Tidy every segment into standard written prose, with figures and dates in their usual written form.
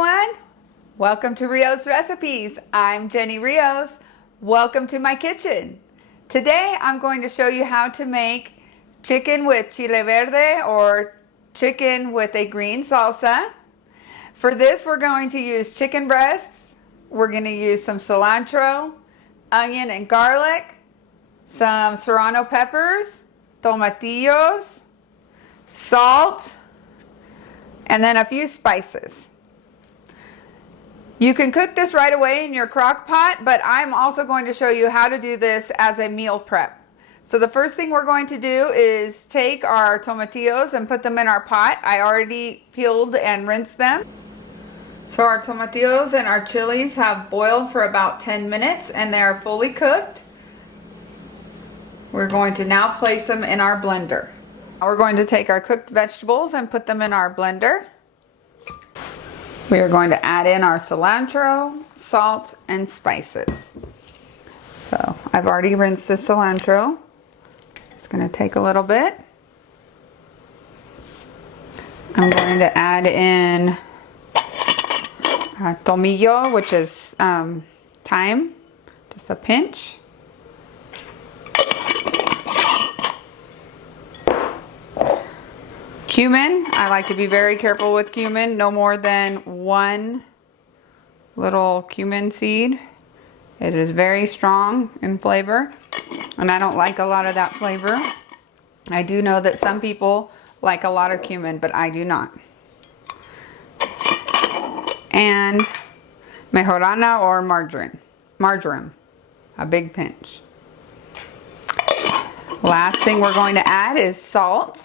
everyone. Welcome to Rios Recipes. I'm Jenny Rios. Welcome to my kitchen. Today I'm going to show you how to make chicken with Chile Verde or chicken with a green salsa. For this we're going to use chicken breasts. We're going to use some cilantro, onion and garlic, some serrano peppers, tomatillos, salt, and then a few spices. You can cook this right away in your crock pot, but I'm also going to show you how to do this as a meal prep. So the first thing we're going to do is take our tomatillos and put them in our pot. I already peeled and rinsed them. So our tomatillos and our chilies have boiled for about 10 minutes and they are fully cooked. We're going to now place them in our blender. We're going to take our cooked vegetables and put them in our blender. We are going to add in our cilantro, salt, and spices. So I've already rinsed the cilantro. It's going to take a little bit. I'm going to add in tomillo, which is thyme, just a pinch. Cumin, I like to be very careful with cumin, no more than one little cumin seed. It is very strong in flavor, and I don't like a lot of that flavor. I do know that some people like a lot of cumin, but I do not. And mejorana or marjoram, a big pinch. Last thing we're going to add is salt.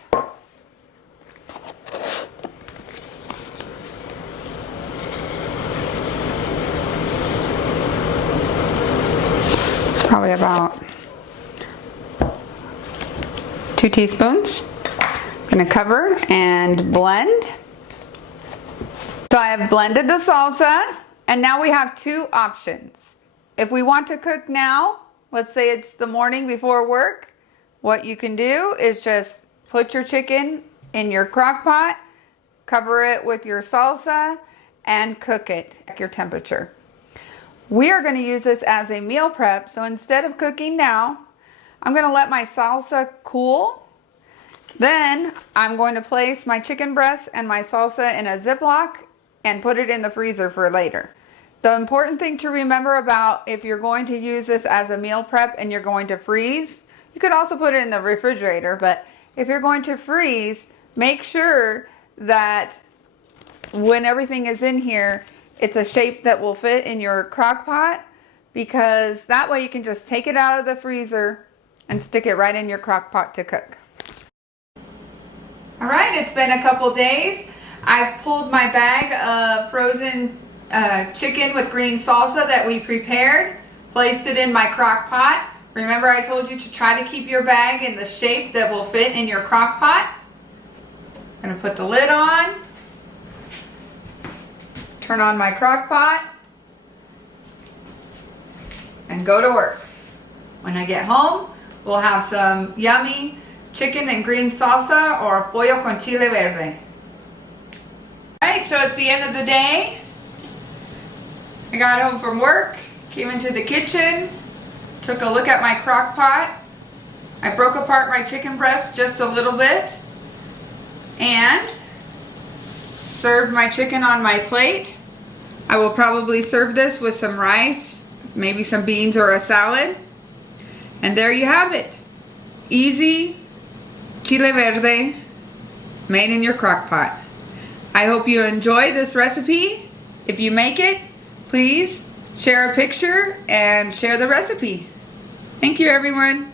Probably about 2 teaspoons. I'm going to cover and blend. So I have blended the salsa, and now we have two options. If we want to cook now, let's say it's the morning before work, what you can do is just put your chicken in your crock pot, cover it with your salsa, and cook it at your temperature. We are going to use this as a meal prep, so instead of cooking now, I'm going to let my salsa cool. Then I'm going to place my chicken breast and my salsa in a Ziploc and put it in the freezer for later. The important thing to remember about if you're going to use this as a meal prep and you're going to freeze, you could also put it in the refrigerator, but if you're going to freeze, make sure that when everything is in here, it's a shape that will fit in your crock pot, because that way you can just take it out of the freezer and stick it right in your crock pot to cook. All right, it's been a couple days. I've pulled my bag of frozen chicken with green salsa that we prepared, placed it in my crock pot. Remember I told you to try to keep your bag in the shape that will fit in your crock pot. I'm going to put the lid on. Turn on my crock pot and go to work. When I get home, we'll have some yummy chicken and green salsa or pollo con chile verde. Alright, so it's the end of the day. I got home from work, came into the kitchen, took a look at my crock pot. I broke apart my chicken breast just a little bit and served my chicken on my plate. I will probably serve this with some rice, maybe some beans or a salad. And there you have it. Easy Chile Verde made in your crock pot. I hope you enjoy this recipe. If you make it, please share a picture and share the recipe. Thank you, everyone.